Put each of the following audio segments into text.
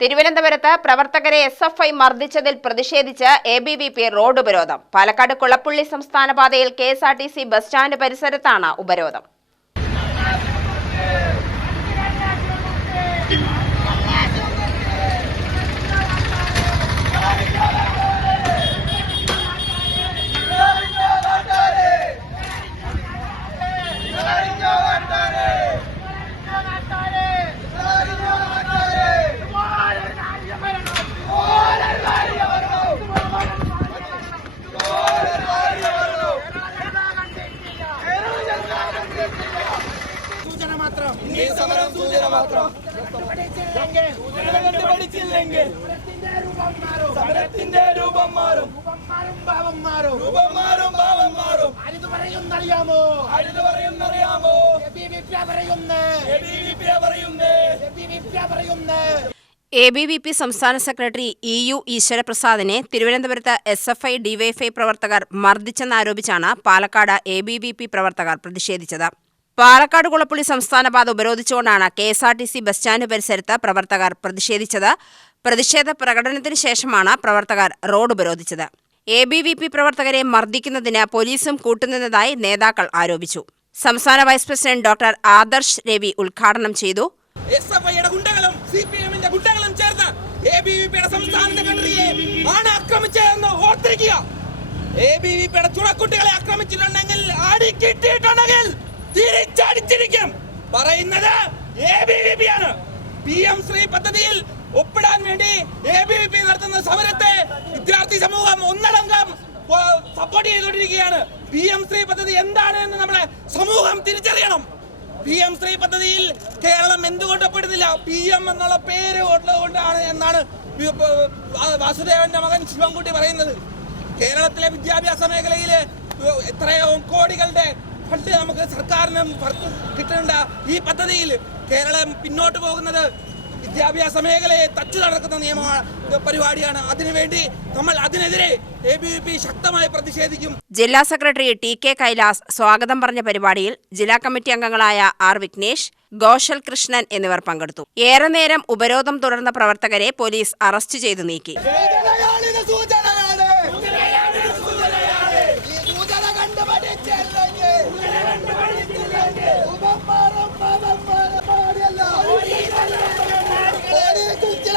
തിരുവനന്തപുരത്ത് പ്രവർത്തകരെ S F I മർദ്ദിച്ചതിൽ പ്രതിഷേധിച്ച് A B V P road ഉപരോധം. പാലക്കാട് കുളപ്പുള്ളി സംസ്ഥാന പാതയിൽ K S R T C bus stand പരിസരത്താണ് ഉപരോധം. മാത്രം. ഈ സമരം സൂചന മാത്രം. പഠിച്ചില്ലെങ്കിൽ സമരത്തിന്റെ രൂപം മാറും. ഭാവം മാറും. രൂപം മാറും ഭാവം മാറും. ആരിത് പറയുന്നറിയാമോ? ആരിത് പറയുന്നറിയാമോ? പറയുന്നേ. പറയുന്നേ. പറയുന്നേ. എ ബി വി പി സംസ്ഥാന സെക്രട്ടറി ഇ യു ഈശ്വരപ്രസാദിനെ തിരുവനന്തപുരത്ത് എസ് എഫ് ഐ ഡിവൈഎഫ്ഐ പ്രവർത്തകർ മർദ്ദിച്ചെന്നാരോപിച്ചാണ് Palakkad A B V P പ്രവർത്തകർ പ്രതിഷേധിച്ചത്. പാലക്കാട് കുളപ്പുള്ളി സംസ്ഥാന പാത ഉപരോധിച്ചുകൊണ്ടാണ് K S R T C bus stand പരിസരത്ത് പ്രവർത്തകർ പ്രതിഷേധിച്ചത്. പ്രതിഷേധ പ്രകടനത്തിന് ശേഷമാണ് പ്രവർത്തകർ റോഡ് ഉപരോധിച്ചത്. എ ബി വി പി പ്രവർത്തകരെ മർദ്ദിക്കുന്നതിന് പോലീസും കൂട്ടുനിന്നതായി നേതാക്കൾ ആരോപിച്ചു. സംസ്ഥാന vice president doctor Adarsh Ravi ഉദ്ഘാടനം ചെയ്തു. ആക്രമിച്ചിട്ടുണ്ടെങ്കിൽ തിരിച്ചടിച്ചിരിക്കും. പറയുന്നത് എ ബി വി പി ആണ്. പി എം ശ്രീ പദ്ധതിയിൽ ഒപ്പിടാൻ വേണ്ടി എ ബി വി പി നടത്തുന്ന സമരത്തെ വിദ്യാർത്ഥി സമൂഹം ഒന്നടങ്കം സപ്പോർട്ട് ചെയ്തുകൊണ്ടിരിക്കുകയാണ് പി എം ശ്രീ പദ്ധതി എന്താണ് എന്ന് നമ്മുടെ സമൂഹം തിരിച്ചറിയണം. പി എം ശ്രീ പദ്ധതിയിൽ കേരളം എന്തുകൊണ്ട് പെടുന്നില്ല പി എം എന്നുള്ള പേര് ഉള്ളതുകൊണ്ടാണ് എന്നാണ് വി- പ- വാ- വാസുദേവന്റെ മകൻ ശിവൻകുട്ടി പറയുന്നത്. കേരളത്തിലെ വിദ്യാഭ്യാസ മേഖലയിൽ എത്രയോ കോടികളുടെ ഫണ്ട് നമുക്ക് സർക്കാരിന് കിട്ടേണ്ട ഈ പദ്ധതിയിൽ കേരളം പിന്നോട്ട് പോകുന്നത് വിദ്യാഭ്യാസ മേഖലയെ തച്ചു നടക്കുന്ന നിയമ പരിപാടിയാണ്. അതിനുവേണ്ടി നമ്മൾ അതിനെതിരെ എ ബി വി പി ശക്തമായി പ്രതിഷേധിക്കും. ജില്ലാ സെക്രട്ടറി ടി കെ കൈലാസ് സ്വാഗതം പറഞ്ഞ പരിപാടിയിൽ ജില്ലാ കമ്മിറ്റി അംഗങ്ങളായ ആർ വിഘ്നേഷ് ഗോഷൽ കൃഷ്ണൻ എന്നിവർ പങ്കെടുത്തു. ഏറെ നേരം ഉപരോധം തുടർന്ന പ്രവർത്തകരെ പോലീസ് അറസ്റ്റ് ചെയ്തു നീക്കി സൂചനയാണിത് സൂചനയാണ് ഈ സൂചന കണ്ട് പഠിച്ചില്ലെങ്കിൽ രൂപം മാറും ഭാവം മാറും പാടില്ല ഓടി കുച്ചിൽ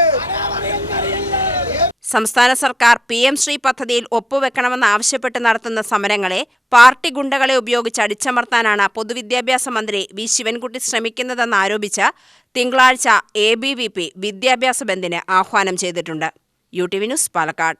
സംസ്ഥാന സർക്കാർ പി എം ശ്രീ പദ്ധതിയിൽ ഒപ്പുവെക്കണമെന്നാവശ്യപ്പെട്ട് നടത്തുന്ന സമരങ്ങളെ പാർട്ടി ഗുണ്ടകളെ ഉപയോഗിച്ച് അടിച്ചമർത്താനാണ് പൊതുവിദ്യാഭ്യാസ മന്ത്രി വി ശിവൻകുട്ടി ശ്രമിക്കുന്നതെന്നാരോപിച്ച് തിങ്കളാഴ്ച എ ബി വി പി വിദ്യാഭ്യാസ ബന്ദിന് ആഹ്വാനം ചെയ്തിട്ടുണ്ട്. U T V news Palakkad.